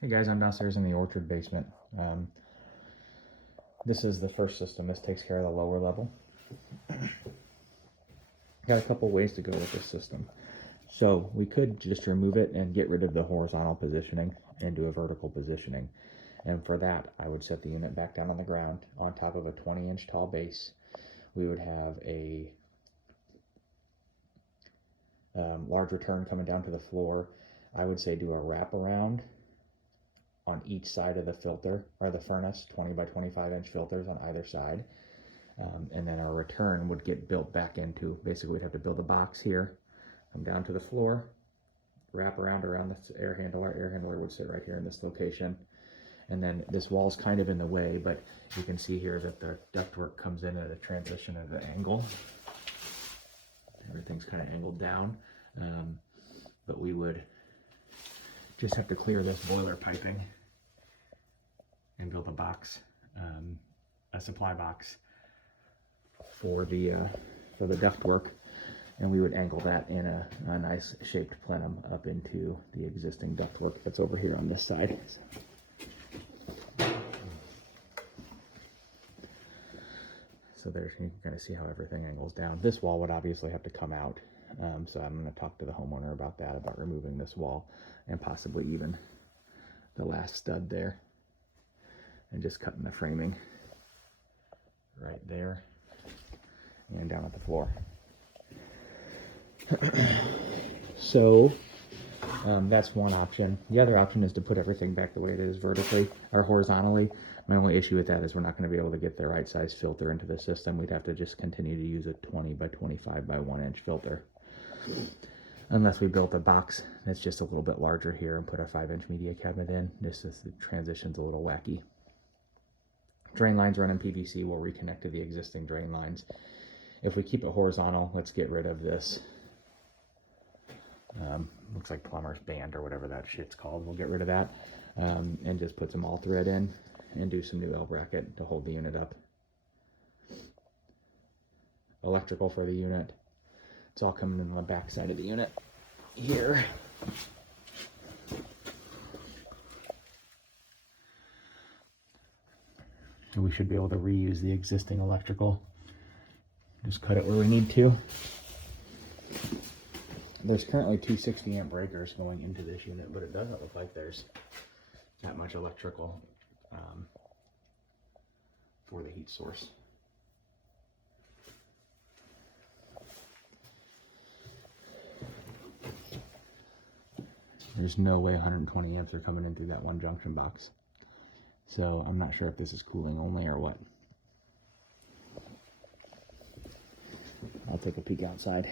Hey guys, I'm downstairs in the orchard basement. This is the first system. This takes care of the lower level. Got a couple ways to go with this system. So we could just remove it and get rid of the horizontal positioning and do a vertical positioning. And for that, I would set the unit back down on the ground on top of a 20-inch tall base. We would have a large return coming down to the floor. I would say do a wraparound on each side of the filter or the furnace, 20 by 25 inch filters on either side. And then our return would get built back into, basically we'd have to build a box here, come down to the floor, wrap around this air handler. Air handler would sit right here in this location. And then this wall's kind of in the way, but you can see here that the ductwork comes in at a transition at an angle. Everything's kind of angled down, but we would just have to clear this boiler piping and build a box, a supply box for the ductwork, and we would angle that in a nice shaped plenum up into the existing ductwork that's over here on this side. So there's, you can kind of see how everything angles down. This wall would obviously have to come out, so I'm going to talk to the homeowner about that, about removing this wall and possibly even the last stud there, and just cutting the framing right there and down at the floor. So that's one option. The other option is to put everything back the way it is vertically or horizontally. My only issue with that is we're not going to be able to get the right size filter into the system. We'd have to just continue to use a 20 by 25 by 1 inch filter. Unless we built a box that's just a little bit larger here and put a 5-inch media cabinet in. This is, the transition's a little wacky. Drain lines run in PVC. We'll reconnect to the existing drain lines. If we keep it horizontal, let's get rid of this. Looks like plumber's band or whatever that shit's called. We'll get rid of that and just put some all thread in and do some new L bracket to hold the unit up. Electrical for the unit. It's all coming in on the back side of the unit here. And we should be able to reuse the existing electrical. Just cut it where we need to. There's currently two 60 amp breakers going into this unit, but it doesn't look like there's that much electrical for the heat source. There's no way 120 amps are coming in through that one junction box. So I'm not sure if this is cooling only or what. I'll take a peek outside.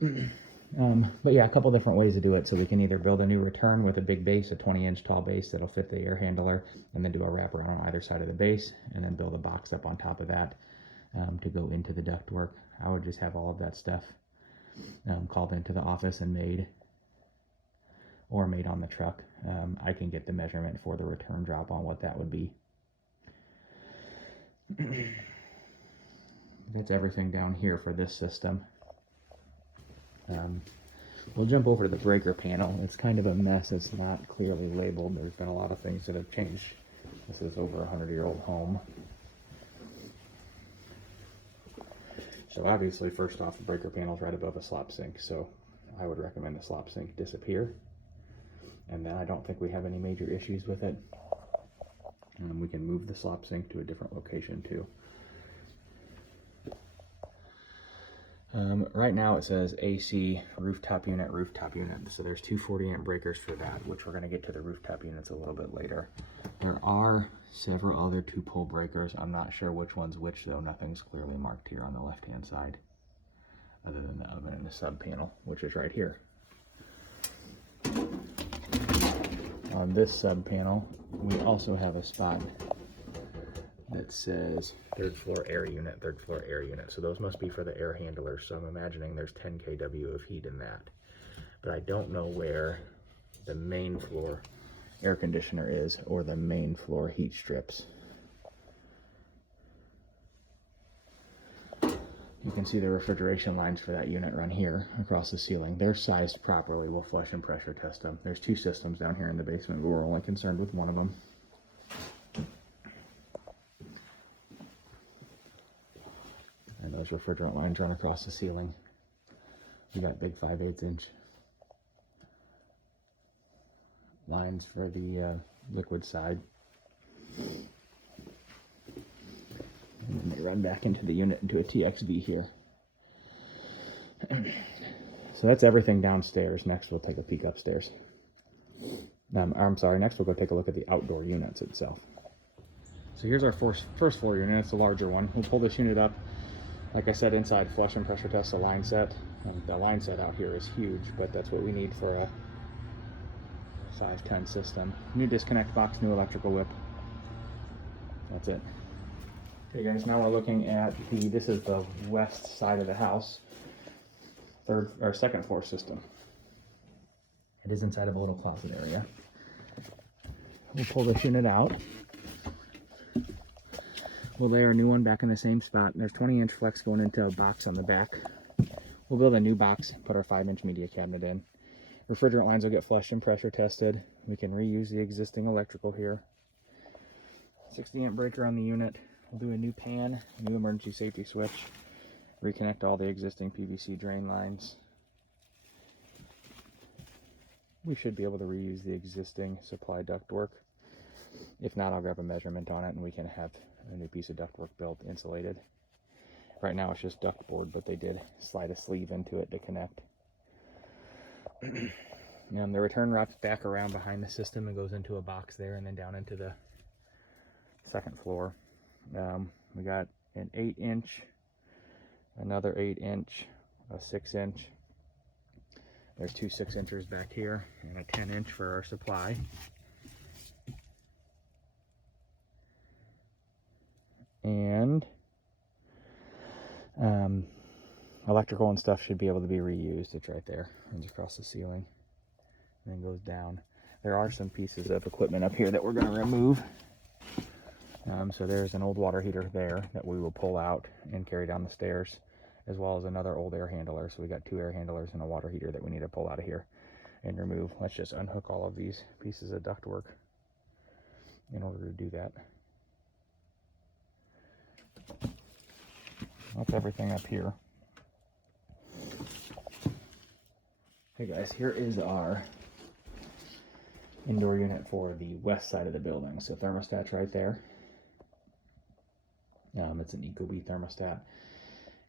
But yeah, a couple different ways to do it. So we can either build a new return with a big base, a 20-inch tall base that'll fit the air handler, and then do a wraparound on either side of the base, and then build a box up on top of that to go into the ductwork. I would just have all of that stuff called into the office and made, or made on the truck. I can get the measurement for the return drop on what that would be. That's everything down here for this system. We'll jump over to the breaker panel. It's kind of a mess. It's not clearly labeled. There's been a lot of things that have changed. This is over a 100-year-old home. So obviously, first off, the breaker panel is right above a slop sink. So I would recommend the slop sink disappear. And then I don't think we have any major issues with it. We can move the slop sink to a different location too. Right now it says AC rooftop unit. So there's two 40 amp breakers for that, which we're going to get to the rooftop units a little bit later. There are several other 2-pole breakers. I'm not sure which one's which though. Nothing's clearly marked here on the left hand side, other than the oven and the sub panel, which is right here. On this sub panel, we also have a spot that says third floor air unit. So those must be for the air handlers. So I'm imagining there's 10 kW of heat in that. But I don't know where the main floor air conditioner is or the main floor heat strips. You can see the refrigeration lines for that unit run here across the ceiling. They're sized properly. We'll flush and pressure test them. There's 2 systems down here in the basement, but we're only concerned with one of them. And those refrigerant lines run across the ceiling. We got big 5/8 inch lines for the liquid side. And then they run back into the unit into a TXV here. So that's everything downstairs. Next we'll take a peek upstairs. Next we'll go take a look at the outdoor units itself. So here's our first floor unit. It's a larger one. We'll pull this unit up. Like I said, inside flush and pressure test the line set. And the line set out here is huge, but that's what we need for a 510 system. New disconnect box, new electrical whip. That's it. Okay guys, now we're looking at this is the west side of the house, second floor system. It is inside of a little closet area. We'll pull this unit out. We'll lay our new one back in the same spot. There's 20-inch flex going into a box on the back. We'll build a new box, put our 5-inch media cabinet in. Refrigerant lines will get flushed and pressure tested. We can reuse the existing electrical here. 60-amp breaker on the unit. We'll do a new pan, new emergency safety switch. Reconnect all the existing PVC drain lines. We should be able to reuse the existing supply ductwork. If not, I'll grab a measurement on it and we can have a new piece of ductwork built, insulated. Right now it's just duct board, but they did slide a sleeve into it to connect. And the return wraps back around behind the system and goes into a box there and then down into the second floor. We got an 8-inch, another 8-inch, a 6-inch. There's 2 6-inchers back here and a 10-inch for our supply. And electrical and stuff should be able to be reused. It's right there, runs across the ceiling and then goes down. There are some pieces of equipment up here that we're going to remove. So there's an old water heater there that we will pull out and carry down the stairs, as well as another old air handler. So we got 2 air handlers and a water heater that we need to pull out of here and remove. Let's just unhook all of these pieces of ductwork in order to do that. That's everything up here. Hey guys, here is our indoor unit for the west side of the building. So thermostat's right there. It's an Ecobee thermostat.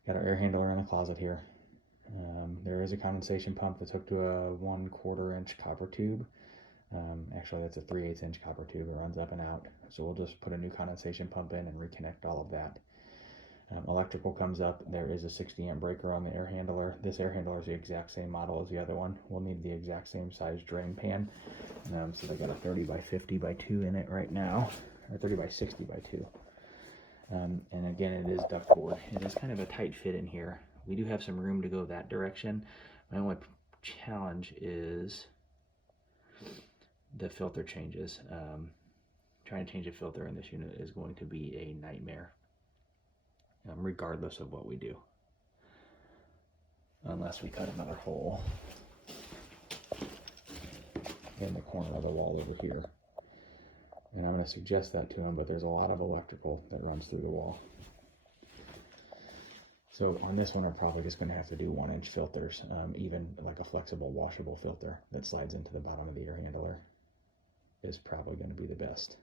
Got our air handler in the closet here. There is a condensation pump that's hooked to a 1/4 inch copper tube. Actually, that's a 3/8 inch copper tube. It runs up and out. So we'll just put a new condensation pump in and reconnect all of that. Electrical comes up. There is a 60-amp breaker on the air handler. This air handler is the exact same model as the other one. We'll need the exact same size drain pan. So they got a 30 by 50 by 2 in it right now, or 30 by 60 by 2. And again, it is ductboard. It is kind of a tight fit in here. We do have some room to go that direction. My only challenge is the filter changes. Trying to change a filter in this unit is going to be a nightmare, regardless of what we do. Unless we cut another hole in the corner of the wall over here. And I'm going to suggest that to him, but there's a lot of electrical that runs through the wall. So on this one, we're probably just going to have to do 1-inch filters, even like a flexible washable filter that slides into the bottom of the air handler is probably going to be the best.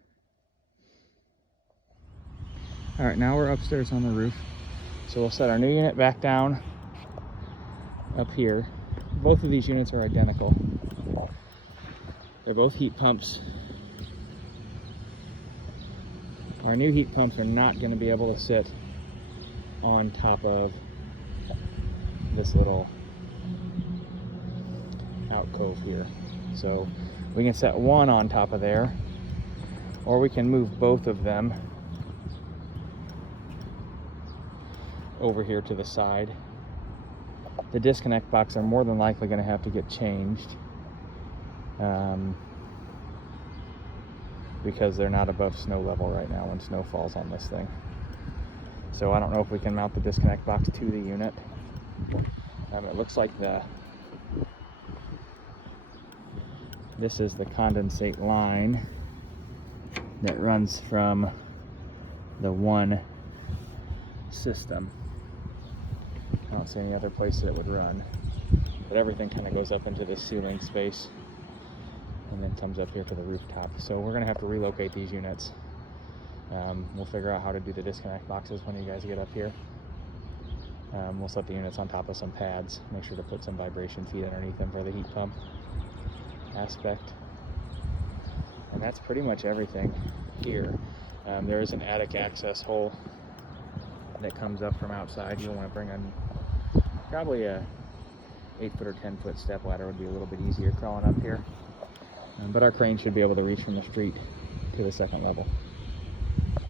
All right, now we're upstairs on the roof. So we'll set our new unit back down up here. Both of these units are identical. They're both heat pumps. Our new heat pumps are not going to be able to sit on top of this little alcove here. So we can set one on top of there, or we can move both of them over here to the side. The disconnect box are more than likely going to have to get changed because they're not above snow level right now when snow falls on this thing. So I don't know if we can mount the disconnect box to the unit. It looks like this is the condensate line that runs from the one system. I don't see any other place that it would run, but everything kind of goes up into this ceiling space and then comes up here to the rooftop. So we're going to have to relocate these units. We'll figure out how to do the disconnect boxes when you guys get up here. We'll set the units on top of some pads, make sure to put some vibration feet underneath them for the heat pump aspect. And that's pretty much everything here. There is an attic access hole that comes up from outside. You'll want to bring in probably a 8-foot or 10-foot step ladder would be a little bit easier crawling up here. But our crane should be able to reach from the street to the second level.